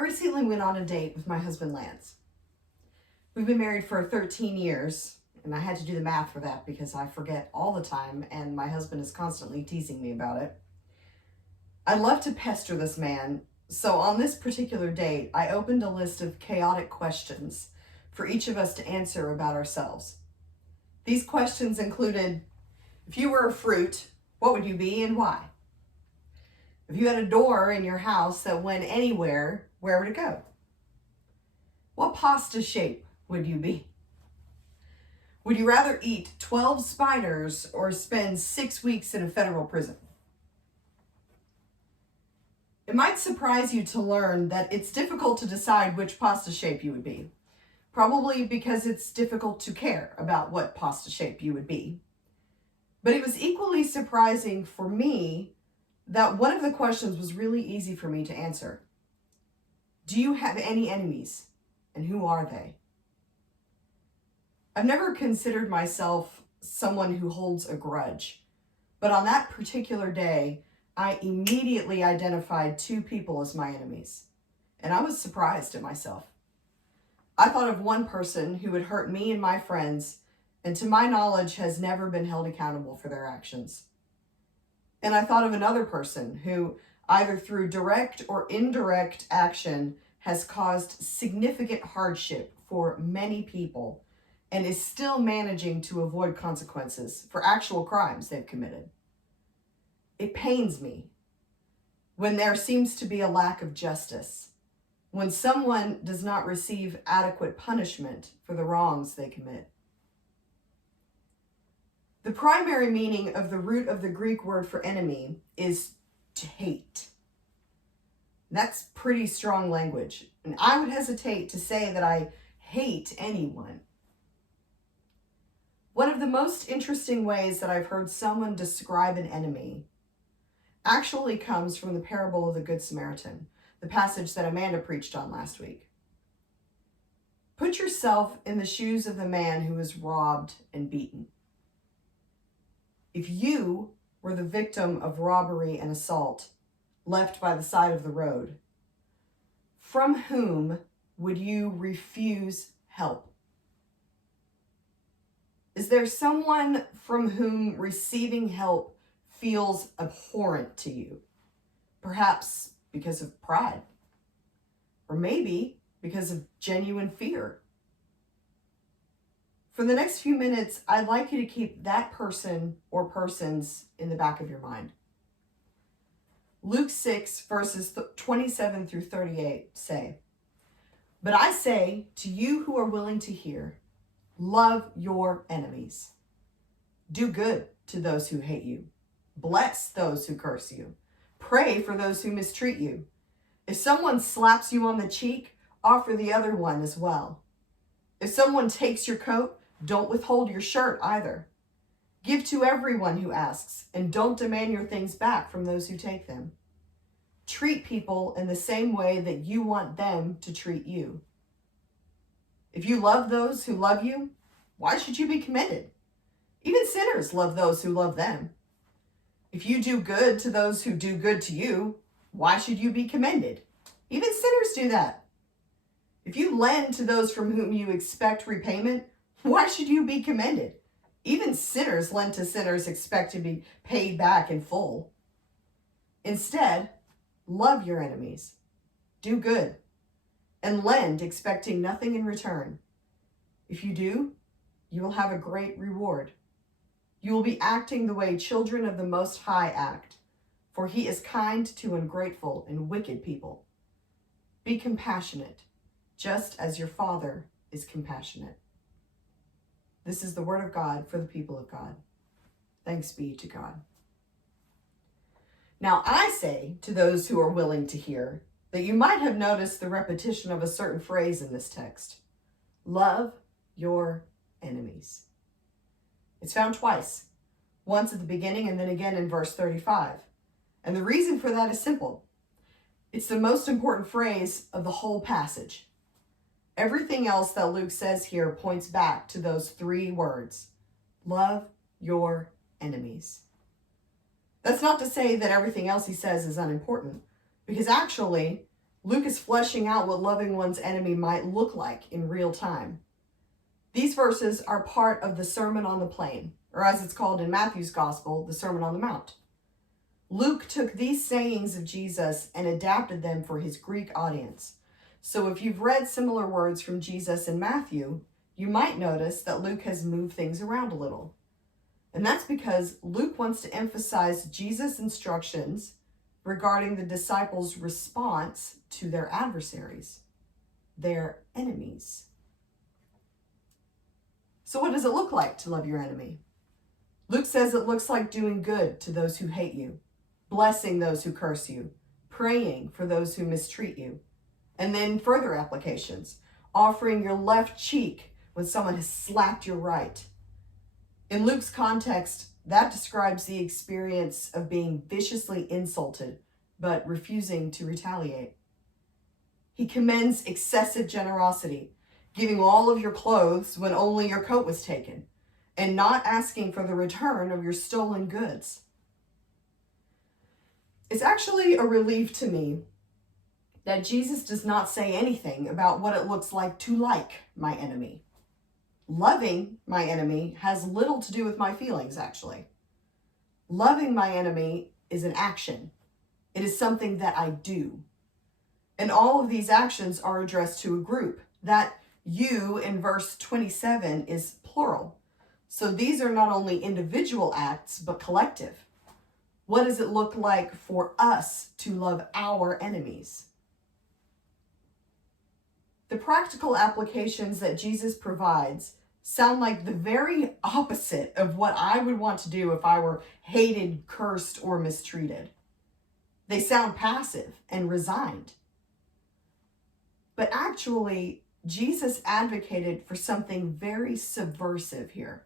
recently went on a date with my husband, Lance. We've been married for 13 years, and I had to do the math for that because I forget all the time, and my husband is constantly teasing me about it. I love to pester this man, so on this particular date, I opened a list of chaotic questions for each of us to answer about ourselves. These questions included, if you were a fruit, what would you be and why? If you had a door in your house that went anywhere, where would it go? What pasta shape would you be? Would you rather eat 12 spiders or spend 6 weeks in a federal prison? It might surprise you to learn that it's difficult to decide which pasta shape you would be. Probably because it's difficult to care about what pasta shape you would be. But it was equally surprising for me that one of the questions was really easy for me to answer. Do you have any enemies? And who are they? I've never considered myself someone who holds a grudge, but on that particular day, I immediately identified 2 people as my enemies, and I was surprised at myself. I thought of one person who would hurt me and my friends, and to my knowledge has never been held accountable for their actions. And I thought of another person who, either through direct or indirect action, has caused significant hardship for many people and is still managing to avoid consequences for actual crimes they've committed. It pains me when there seems to be a lack of justice, when someone does not receive adequate punishment for the wrongs they commit. The primary meaning of the root of the Greek word for enemy is to hate. That's pretty strong language, and I would hesitate to say that I hate anyone. One of the most interesting ways that I've heard someone describe an enemy actually comes from the parable of the Good Samaritan, the passage that Amanda preached on last week. Put yourself in the shoes of the man who was robbed and beaten. If you were the victim of robbery and assault left by the side of the road, from whom would you refuse help? Is there someone from whom receiving help feels abhorrent to you? Perhaps because of pride, or maybe because of genuine fear. For the next few minutes, I'd like you to keep that person or persons in the back of your mind. Luke 6, verses 27 through 38 say, "But I say to you who are willing to hear, love your enemies. Do good to those who hate you. Bless those who curse you. Pray for those who mistreat you. If someone slaps you on the cheek, offer the other one as well. If someone takes your coat, don't withhold your shirt either. Give to everyone who asks, and don't demand your things back from those who take them. Treat people in the same way that you want them to treat you. If you love those who love you, why should you be commended? Even sinners love those who love them. If you do good to those who do good to you, why should you be commended? Even sinners do that. If you lend to those from whom you expect repayment, why should you be commended? Even sinners lend to sinners expect to be paid back in full. Instead, love your enemies, do good, and lend expecting nothing in return. If you do, you will have a great reward. You will be acting the way children of the Most High act, for he is kind to ungrateful and wicked people. Be compassionate, just as your Father is compassionate." This is the word of God for the people of God. Thanks be to God. Now I say to those who are willing to hear that you might have noticed the repetition of a certain phrase in this text. Love your enemies. It's found twice, once at the beginning and then again in verse 35. And the reason for that is simple. It's the most important phrase of the whole passage. Everything else that Luke says here points back to those 3 words. Love your enemies. That's not to say that everything else he says is unimportant, because actually, Luke is fleshing out what loving one's enemy might look like in real time. These verses are part of the Sermon on the Plain, or as it's called in Matthew's Gospel, the Sermon on the Mount. Luke took these sayings of Jesus and adapted them for his Greek audience. So if you've read similar words from Jesus in Matthew, you might notice that Luke has moved things around a little. And that's because Luke wants to emphasize Jesus' instructions regarding the disciples' response to their adversaries, their enemies. So what does it look like to love your enemy? Luke says it looks like doing good to those who hate you, blessing those who curse you, praying for those who mistreat you. And then further applications, offering your left cheek when someone has slapped your right. In Luke's context, that describes the experience of being viciously insulted, but refusing to retaliate. He commends excessive generosity, giving all of your clothes when only your coat was taken, and not asking for the return of your stolen goods. It's actually a relief to me that Jesus does not say anything about what it looks like to like my enemy. Loving my enemy has little to do with my feelings, actually. Loving my enemy is an action. It is something that I do. And all of these actions are addressed to a group. That you in verse 27 is plural. So these are not only individual acts, but collective. What does it look like for us to love our enemies? The practical applications that Jesus provides sound like the very opposite of what I would want to do if I were hated, cursed, or mistreated. They sound passive and resigned. But actually, Jesus advocated for something very subversive here.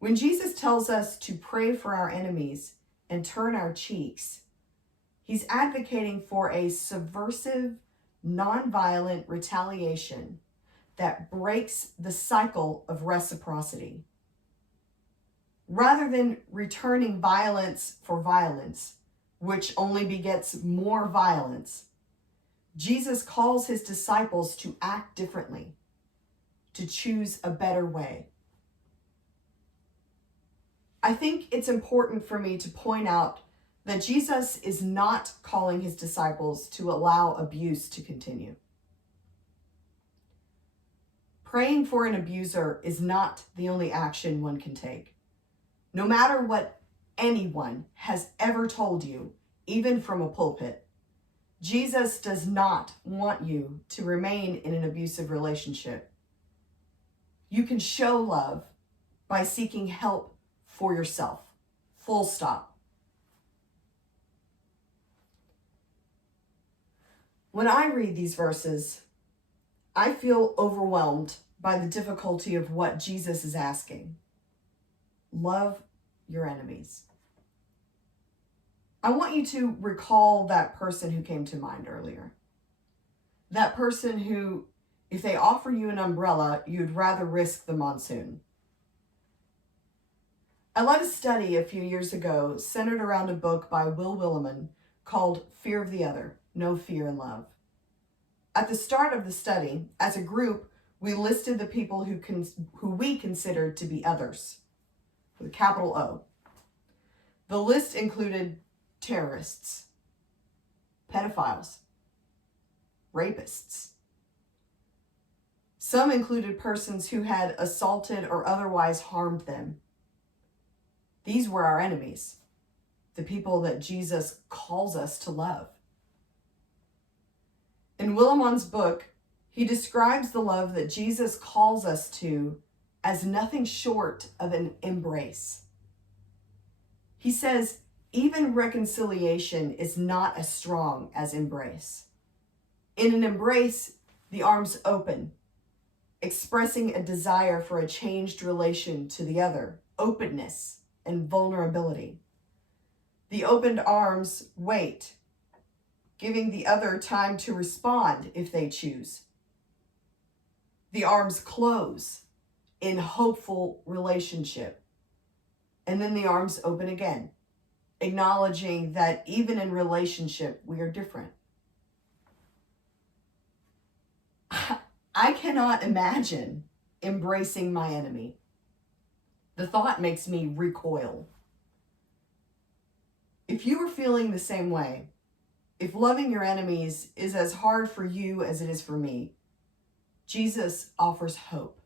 When Jesus tells us to pray for our enemies and turn our cheeks, he's advocating for a subversive, nonviolent retaliation that breaks the cycle of reciprocity. Rather than returning violence for violence, which only begets more violence, Jesus calls his disciples to act differently, to choose a better way. I think it's important for me to point out that Jesus is not calling his disciples to allow abuse to continue. Praying for an abuser is not the only action one can take. No matter what anyone has ever told you, even from a pulpit, Jesus does not want you to remain in an abusive relationship. You can show love by seeking help for yourself. Full stop. When I read these verses, I feel overwhelmed by the difficulty of what Jesus is asking. Love your enemies. I want you to recall that person who came to mind earlier. That person who, if they offer you an umbrella, you'd rather risk the monsoon. I led a study a few years ago centered around a book by Will Willimon called Fear of the Other, No Fear in Love. At the start of the study, as a group, we listed the people who we considered to be others, with a capital O. The list included terrorists, pedophiles, rapists. Some included persons who had assaulted or otherwise harmed them. These were our enemies, the people that Jesus calls us to love. In Willimon's book, he describes the love that Jesus calls us to as nothing short of an embrace. He says, even reconciliation is not as strong as embrace. In an embrace, the arms open, expressing a desire for a changed relation to the other, openness and vulnerability. The opened arms wait, giving the other time to respond if they choose. The arms close in hopeful relationship. And then the arms open again, acknowledging that even in relationship, we are different. I cannot imagine embracing my enemy. The thought makes me recoil. If you are feeling the same way, if loving your enemies is as hard for you as it is for me, Jesus offers hope.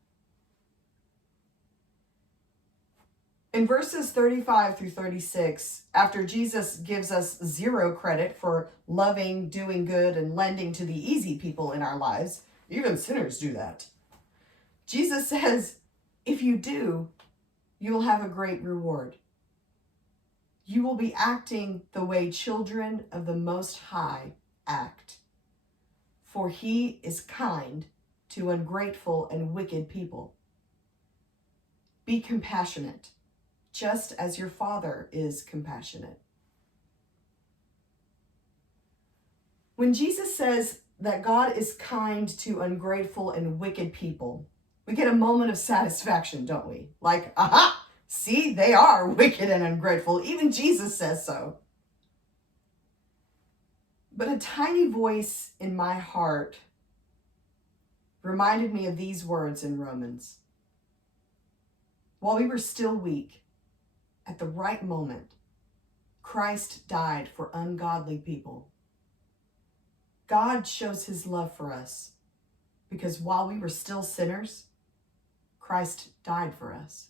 In verses 35 through 36, after Jesus gives us 0 credit for loving, doing good, and lending to the easy people in our lives, even sinners do that, Jesus says, if you do, you will have a great reward. You will be acting the way children of the Most High act, for he is kind to ungrateful and wicked people. Be compassionate, just as your Father is compassionate. When Jesus says that God is kind to ungrateful and wicked people, we get a moment of satisfaction, don't we? Like, aha, see, they are wicked and ungrateful. Even Jesus says so. But a tiny voice in my heart reminded me of these words in Romans. While we were still weak, at the right moment, Christ died for ungodly people. God shows his love for us because while we were still sinners, Christ died for us.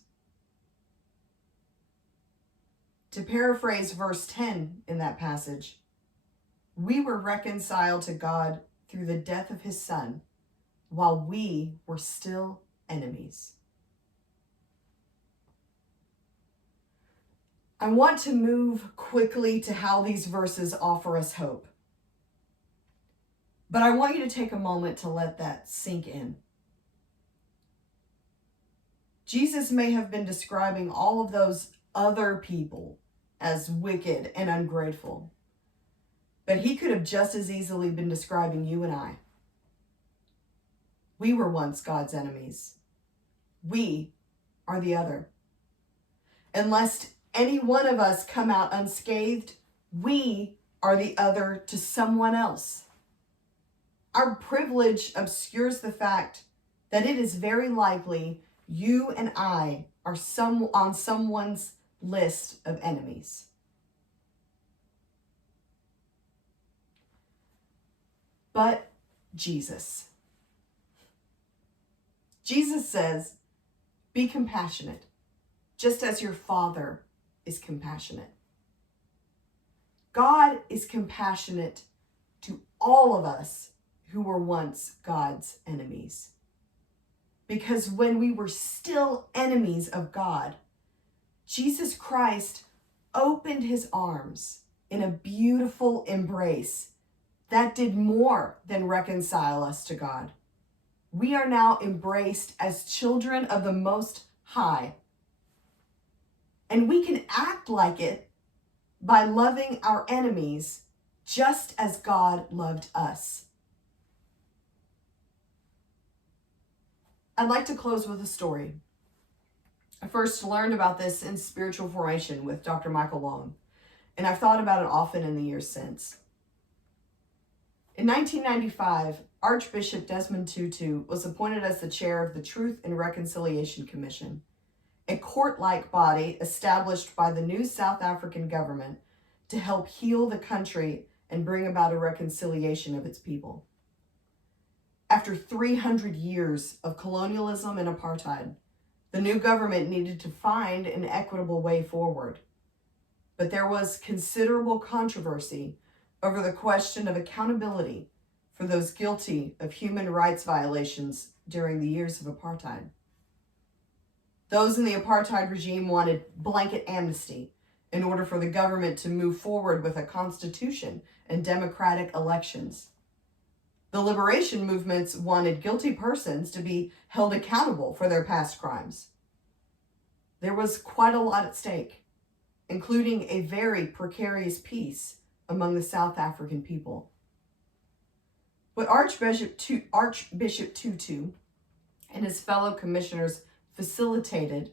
To paraphrase verse 10 in that passage, we were reconciled to God through the death of his Son while we were still enemies. I want to move quickly to how these verses offer us hope. But I want you to take a moment to let that sink in. Jesus may have been describing all of those other people as wicked and ungrateful, but he could have just as easily been describing you and I. We were once God's enemies. We are the other. And lest any one of us come out unscathed, we are the other to someone else. Our privilege obscures the fact that it is very likely you and I are on someone's list of enemies. But Jesus. Jesus says, be compassionate, just as your Father is compassionate. God is compassionate to all of us who were once God's enemies. Because when we were still enemies of God, Jesus Christ opened his arms in a beautiful embrace that did more than reconcile us to God. We are now embraced as children of the Most High. And we can act like it by loving our enemies just as God loved us. I'd like to close with a story. I first learned about this in Spiritual Formation with Dr. Michael Long, and I've thought about it often in the years since. In 1995, Archbishop Desmond Tutu was appointed as the chair of the Truth and Reconciliation Commission, a court-like body established by the new South African government to help heal the country and bring about a reconciliation of its people. After 300 years of colonialism and apartheid, the new government needed to find an equitable way forward. But there was considerable controversy over the question of accountability for those guilty of human rights violations during the years of apartheid. Those in the apartheid regime wanted blanket amnesty in order for the government to move forward with a constitution and democratic elections. The liberation movements wanted guilty persons to be held accountable for their past crimes. There was quite a lot at stake, including a very precarious peace among the South African people. What Archbishop Tutu and his fellow commissioners facilitated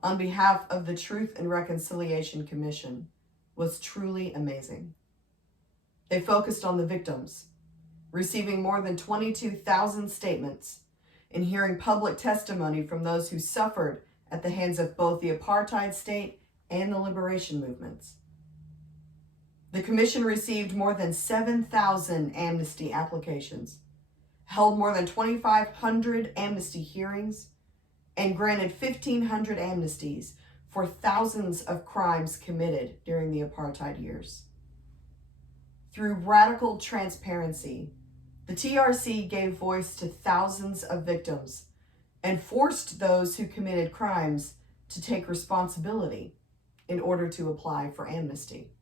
on behalf of the Truth and Reconciliation Commission was truly amazing. They focused on the victims, receiving more than 22,000 statements in hearing public testimony from those who suffered at the hands of both the apartheid state and the liberation movements. The commission received more than 7,000 amnesty applications, held more than 2,500 amnesty hearings, and granted 1,500 amnesties for thousands of crimes committed during the apartheid years. Through radical transparency, the TRC gave voice to thousands of victims and forced those who committed crimes to take responsibility in order to apply for amnesty.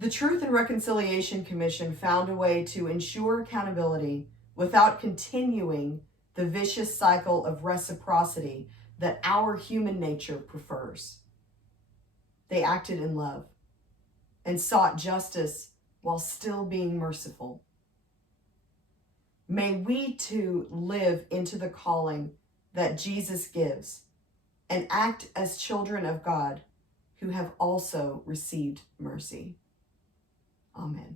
The Truth and Reconciliation Commission found a way to ensure accountability without continuing the vicious cycle of reciprocity that our human nature prefers. They acted in love and sought justice while still being merciful. May we too live into the calling that Jesus gives and act as children of God who have also received mercy. Amen.